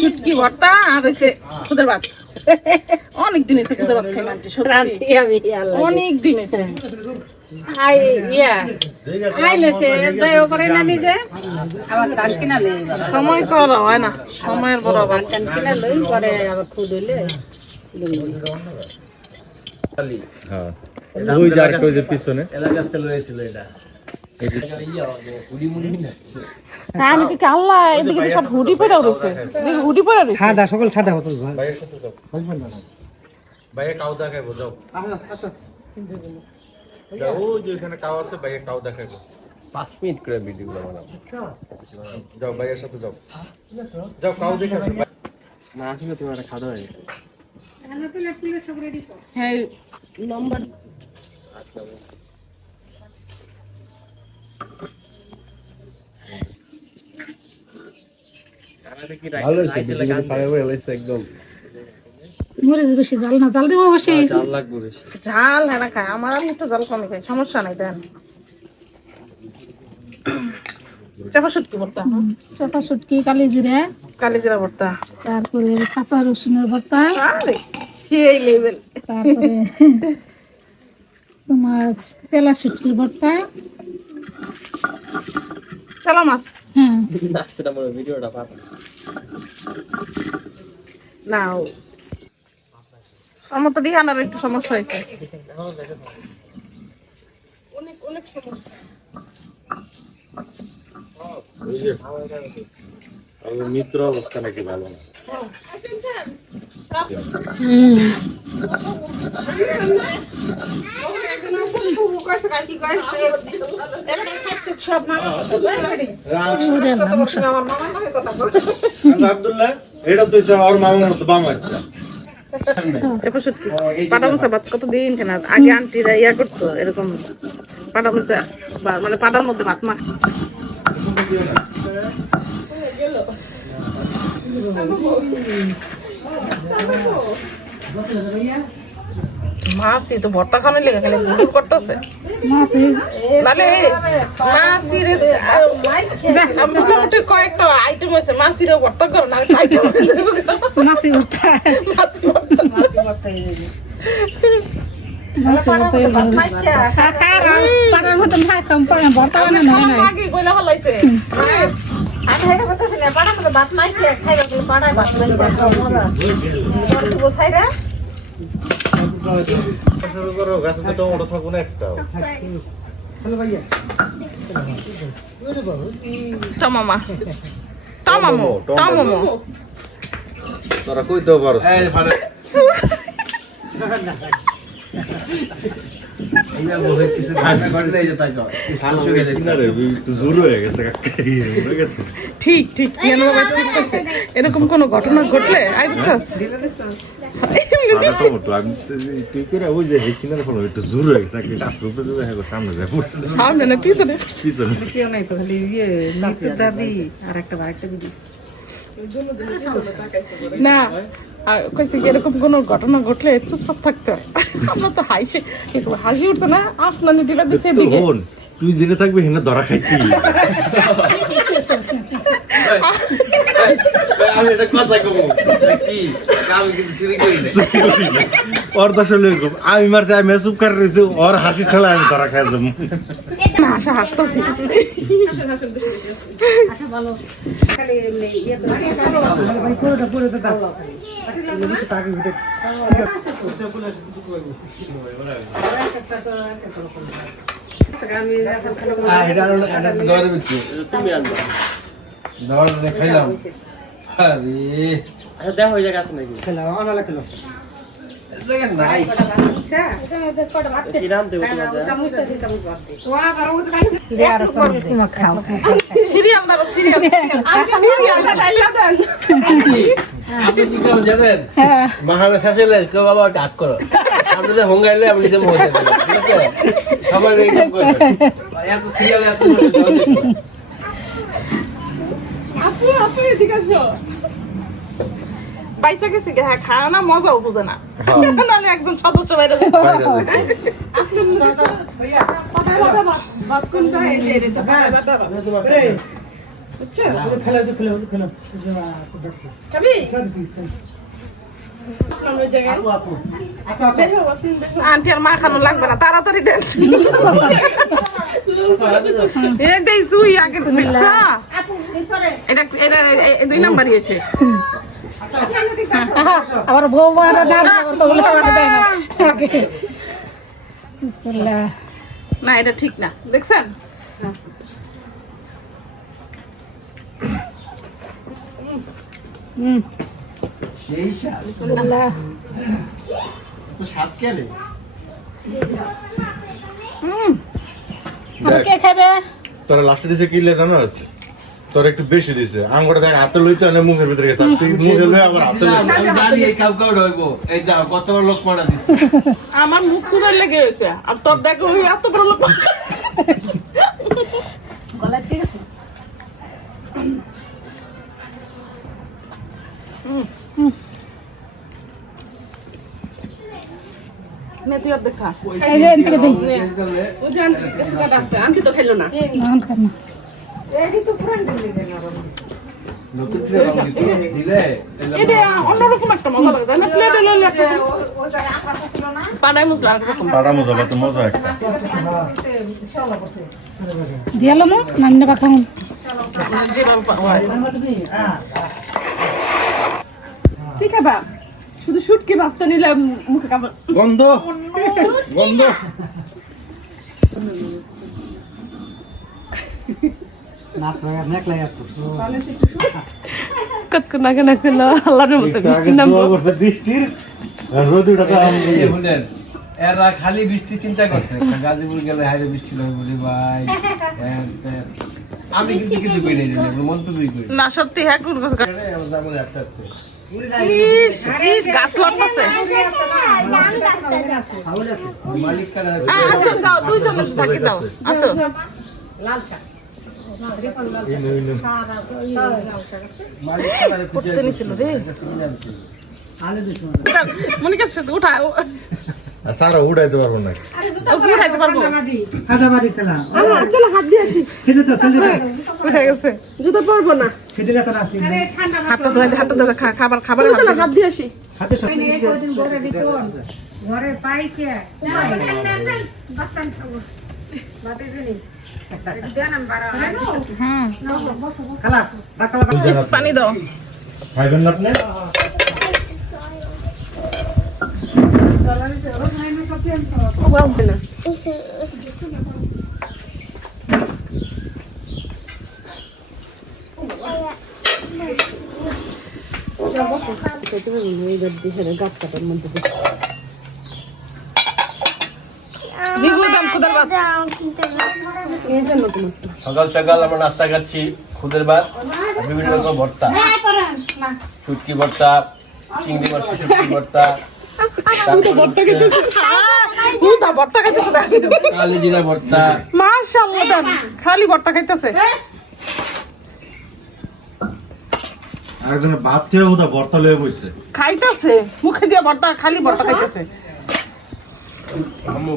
শুটকি ভর্তা আর হইছে খুদের ভাত। অনেক দিন হয়েছে খুদের ভাত খাই না, অনেক দিন হয়েছে। সময় করা হয় না, সময়ের বড় অভাব। পিছনে আমি কি আল্লাহ এদিকে সব হুডি পরে রয়েছে, হুডি পরে রয়েছে। ঠান্ডা সকল ঠান্ডা হচ্ছে ভাইয়া কাউ দেখাবো যাও যাও, যে এখানে কাউ আছে ভাইয়া কাউ দেখাবো। 5 মিনিট করে ভিডিও বানাবো। যাও ভাইয়ের সাথে যাও, যাও কাউ দেখে আসো। না আসলে তোমার খাওয়া হয়ে গেছে। হ্যাঁ নম্বর ভালো হয়েছে, ভিডিওতে পারে বলে হয়েছে একদম। মরিচ বেশি জাল না, জাল দেবো বেশি। জাল লাগবে বেশি। ঝাল হ্যাঁ না খায়, আমার আমি একটু ঝাল কমই খাই, সমস্যা নাই। দেন চাপা শুটকি ভর্তা, চাপা শুটকি, কালি জিরা, কালিজিরা ভর্তা, তারপরে কাঁচা রসুনের ভর্তা, আরে সেই লেভেল। তারপরে তোমার চেলা শুটকির ভর্তা। চলো মাছ হ্যাঁ নাচটা মনে ভিডিওটা পাবো নাও। আমার তো দিহানার একটু সমস্যা হয়েছে, অনেক অনেক সমস্যা। মিত্র অবস্থা নাকি ভালো না? আব্দুল্লাহ এটা তো ওর মামার মতো বাবা। চাপা শুটকি পাটা মশা ভাত কতদিন কেনা, আগে আন্টিরা ইয়া করতো এরকম পাটা মশা, মানে পাটার মধ্যে ভাত মা। মাসি তো ভর্তা খাওয়ানোর লেগে খালি গুড় করতেছে। মোটামুটি কয়েকটা আইটেম হয়েছে, মাসিরও ভর্তা করো না, আইটেম মাছি ভর্তা, পাড়ার মতন ভাই কম পাড়া ভর্তা বানানো হয় না। শুরু করো, গাছে তো টমেটো থাকবো না একটাও। টমামা টমামো টমামো তোরা কইতেও পারছ না। ঠিক ঠিক জ্ঞান বাবা ঠিক আছে। এরকম কোনো ঘটনা ঘটলে আই বুঝছস সামনে না পিছনে না কইছে এরকম কোনো ঘটনা ঘটলে চুপচাপ থাকতে হয়। আমরা তো হাসি উঠছে না, আসলানি দিলা দিছে এদিকে। তুই জেনে থাকবি হেনা ধরা খাইছি। আমি এটা কথা কব কি আমি কিন্তু চুরি করি না। ওর দশ লোক আমি মারছি, আমি চুপ করে রয়েছি, ওর হাসি ঠেলা আমি ধরা খাই যাবো। হাসা হাসতেছি খাইলাম। আরে দেখা হয়ে গেছে নাকি? নাই কি নাম দেব সিরিয়াল দাও সিরিয়াল আপনি কি কেমন জানেন? মাহারা শাসলে কেউ বাবা ডাক করো, আপনি তো হোঙ্গাইলে আপনি যেমন হয়ে যাবেন, ঠিক আছে? সবার এইরকম করে এত সিরিয়াল এত আপনি ঠিক আছে পয়সা গেছে হ্যাঁ, খায় না মজাও বুঝে না, নাহলে একজন সদস্য বাইরে বুঝছো? খাবি? আন্টি আর মা খানো লাগবে না, তাড়াতাড়ি দেন। এই দেই সুই আগে দেখছ? এটা 2 নাম্বারই এসে। আবার বউ মারা না আবার বলে আবার দেয় না বিসমিল্লাহ না এটা ঠিক না, দেখছেন? সেই স্বাদ বিসমিল্লাহ তো স্বাদ কে রে আর কে খাবে তোরা লাস্টে দিছে কি লে জানাস? তোর একটু বেশি দিছে। আঙ্গুরটা দেখ হাতে লইতে না মুখের ভিতরে গেছে। আর তুই মুখে লই আবার হাতে লই। আমি জানি এই কাউ কাউ রইবো এই যাও কত বড় লোক মারা দিছে আমার মুখ চুরার লেগে হয়েছে, আর তোর দেখো ওই এত বড় লোক। গলা ঠিক আছে নে তুই আর দেখা। এই যে এনতে দেই ও যে আন্টি কাছে কাটা আছে, আন্টি তো খেলো না। নাম করনা নতুন ট্রে দিলে এটা অন্যরকম একটা মজা লাগে, না প্লেটে লইলে একটা পাড়াই মশলা আর রকম। পাড়া মজা কত মজা একটা। দিয়ালো মো নাম নেবা খাম যেভাবে হয়। কি খাবা? শুধু শুটকি ভাজতে নিলে মুখে খাবা। গন্ধ গন্ধ। কতক্ষণ আগে না খেলো আল্লাহর মতো বৃষ্টি নামবো। বৃষ্টির রোদটা তো এই শুনেন এরা খালি বৃষ্টি চিন্তা করছে গাজীপুর গেলে হাইরে বৃষ্টি হবে বলে ভাই আমি কিন্তু কিছু করি না মন্তব্যই করি না সত্যি হ্যাঁ কোন কথা। আমার যাবো একটা ইস ইস গাছ লাগতেছে। মালিক কারা আসো দাও, দুইজন থাকি দাও। আসো মালিক কারা করতে নিছিল রে। চল, মনিকা সাথে উঠা সারা উড়াইতে পারবো না। উঠাইতে পারবো। চলো হাত দিয়ে আসি উঠে গেছে, জুতো পরবো না হাতটা ধরে খাবার খাবার চলো হাত দিয়ে আসি ঘরে পাই কে পানি দাও। খাইবেন না আপনি? বিভূদান খুদার বাদ। সকাল সকাল আমরা নাস্তা খাচ্ছি খুদের ভাত আর বিভিন্ন রকম ভর্তা শুটকি ভর্তা চিংড়ি মাছ শুটকি ভর্তা ভর্তা খাইতেছে কালি জিরা ভর্তা মাশাআল্লাহ, খালি ভর্তা খাইতেছে। একজনে ভাত খেয়ে ওটা ভর্তা লয়ে বসছে। খাইতেছে মুখে দিয়ে ভর্তা, খালি ভর্তা খাইতেছে। আমু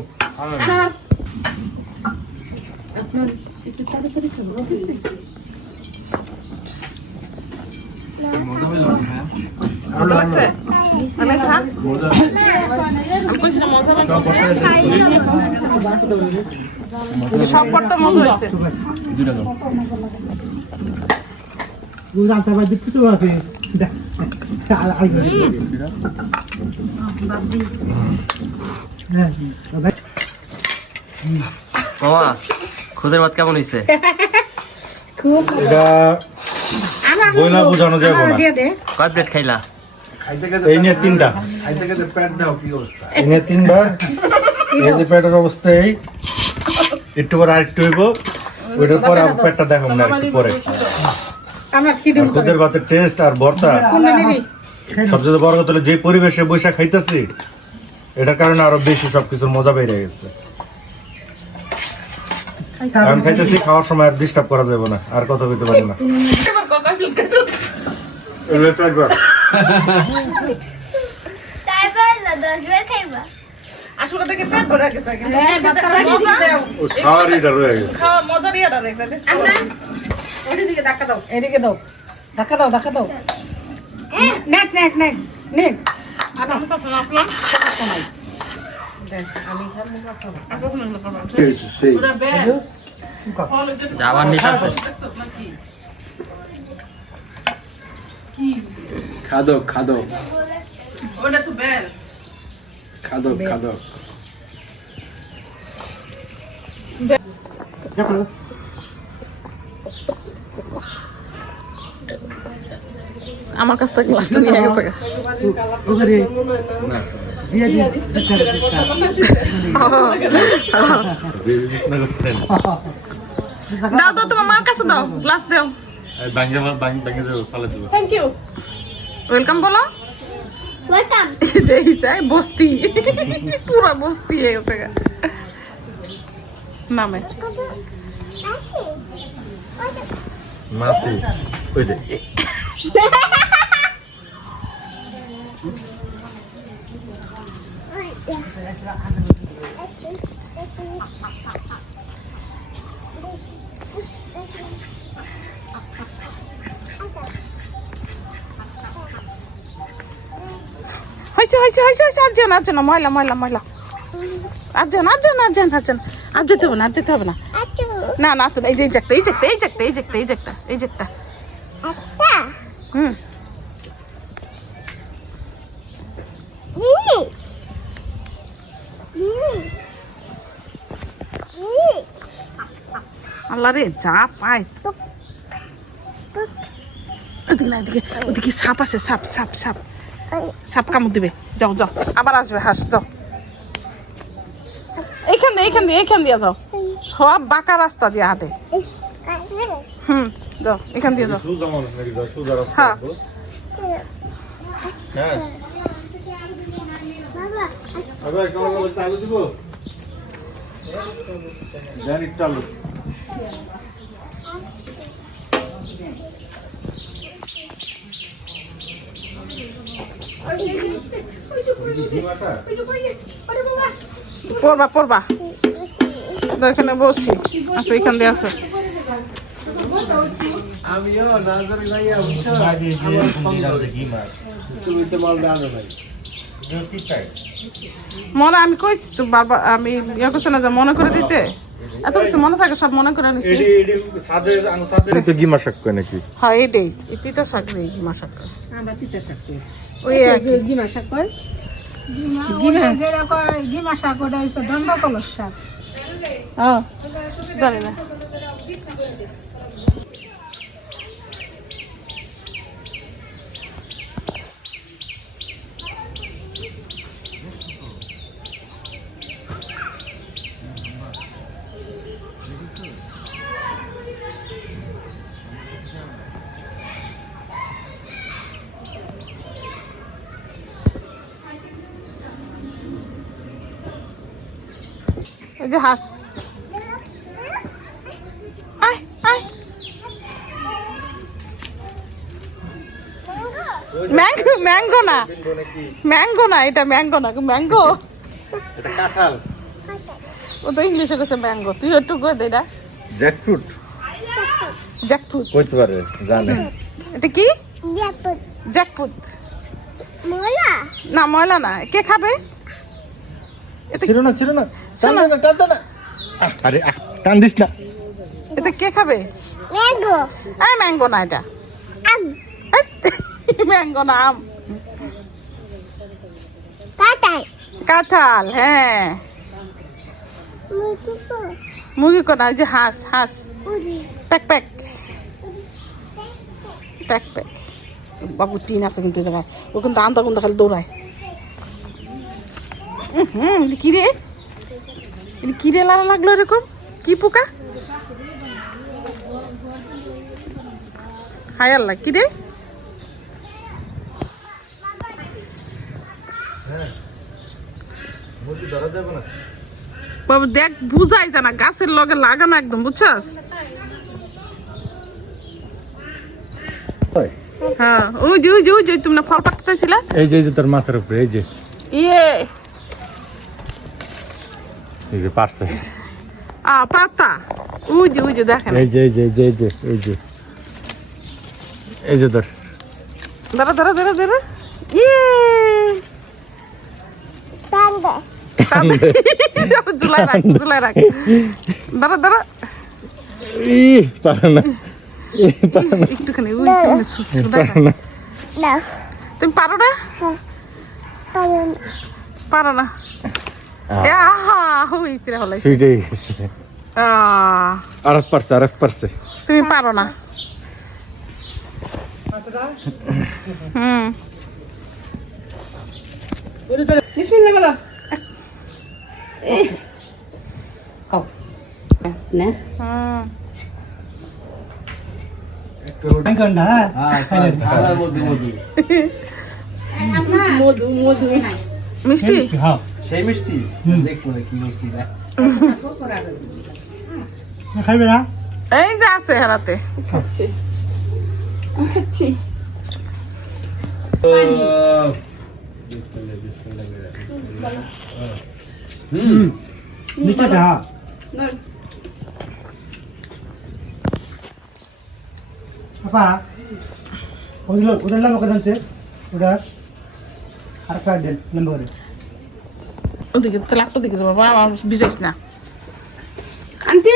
মজা লাগছে? আমি খা। আমি কইছি না মজা লাগছে। সব ভর্তা মজা হয়েছে। মামা খুদের ভাত কেমন হয়েছে? এটা বইলা বোঝানো যাবে না। কয় প্লেট খাইলা? খাইতে খাইতে এই নিয়ে 3টা, খাইতে খাইতে পেট দাও কি অবস্থা এই নিয়ে 3বার। এই যে পেটের অবস্থা এই একটু পরে আরেকটু হইব, ওইটার পরে আবার পেটটা দেখাবো না একটু পরে। আমার কি আর খুদের ভাতের টেস্ট আর ভর্তা সবচেয়ে বড় কথা হলো যে পরিবেশে বৈশা খাইতেছি এটার কারণে আরো বেশি সবকিছুর মজা বেড়ে গেছে। আমি খাইতেছি, খাওয়ার সময় আর ডিস্টার্ব করা যাবে না, আর কথা কইতে পারি না। আসলে থেকে পেট ভরে গেছে। খাওয়ার এটা রয়ে গেছে। খাওয়া মজার ইয়াটা রেখে ওইদিকে ধাক্কা দাও। এদিকে দাও ধাক্কা দাও নেক নেক নেক নেক আপনার সমস্যা নাই যাবার নিতে আছে খাদক ওটা তো বেল। খাদক আমার কাছ থেকে গ্লাসটা নিয়ে গেছে। দাও দাও তোমার মার কাছে দাও, গ্লাস দাও। থ্যাংক ইউ ওয়েলকাম বলো। ওয়েলকাম দেখিস বস্তি পুরা বস্তি হয়ে গেছে গা। নামে মাসি ওই যে হয়েছে আর যেন ময়লা আর যেন যেতে হবে না না তো এই যে এই যে হুম আল্লাহ রে যা পায় ওদিকে সাপ আছে, সাপ কামড় দিবে। যাও আবার আসবে, হাস যাও। এইখান দিয়ে যাও, সব বাঁকা রাস্তা দিয়ে হাঁটে। যাও এখান দিয়ে যাও। হ্যাঁ পড়বা এখানে বসছি। আচ্ছা এখান দিয়ে আসো। আমিও নাজরি ভাইয়া তুমি তো মাল দাও ভাই মনে আমি কইছি তো বারবার, আমি ইয়ে করছি না যে মনে করে দিতে, এত কিছু মনে থাকে সব মনে করে নিছি। গিমা শাক কয় নাকি? হ্যাঁ এই দেই এই তিতা শাক দেই, গিমা শাক আমরা তিতা শাক করি ওই গিমা শাক কয় গিমা শাক ওটা হচ্ছে দণ্ড কলস শাক। জানি না। এই যে হাঁস, ম্যাঙ্গো না এটা, ম্যাঙ্গো এটা কাঁঠাল। ও তো ইংলিশে কইছে ম্যাঙ্গো, তুই একটু কই দে। এটা জ্যাকফ্রুট কইতে পারে, জানে। এটা কি? জ্যাকফ্রুট। ময়লা না, কে খাবে? ছিল না টানতো না। আরে টান দিস না। এটা কে খাবে? ম্যাঙ্গো না, এটা ম্যাঙ্গো না, আম। কাঁঠাল। হ্যাঁ মুরগি কোনা, ওই যে হাঁস প্যাক বাবু টিন আছে কিন্তু জায়গায়, ও কিন্তু আন্দা কুন্দা খালি দৌড়ায়। কি রে লালা লাগলো এরকম, কি পোকা? হায় আল্লাহ, কি রে? বাবু দেখ, বুঝাই জানা গাছের লগে লাগানো একদম, বুঝছস? হ্যাঁ ওই যে তুমি না ফল পাকতে চাইছিলা, এই যে তোর মাথার উপরে, এই যে পারছে পাতা, ওই যে দেখেন, এই যে এই যে ধর দাঁড়া দাঁড়া দাঁড়া দাঁড়া ইয়ে Panda. জুলাই রাখ দাঁড়া দাঁড়া পারে না একটুখানি ওই একটুখানি জুলাই রাখ। No. তুমি পারো না Panda. পারো না আহা হইছে রে হলাই সুইট হয়ে গেছে আরেক পারছে তুমি পারো না হুম বিসমিল্লাহ বলো খাও না মধু মধু মিষ্টি সেই মিষ্টি দেখবো না কি মিষ্টি না খাইবে না এই যে আছে হারাতে খাচ্ছি খাচ্ছি নিচে যা আপা ওদের লাম কত আছে ওটা আর কাট দেন নম্বরে ওদিকে তেলাকটা দিকে যাবো আমার বিজাইস না আন্টি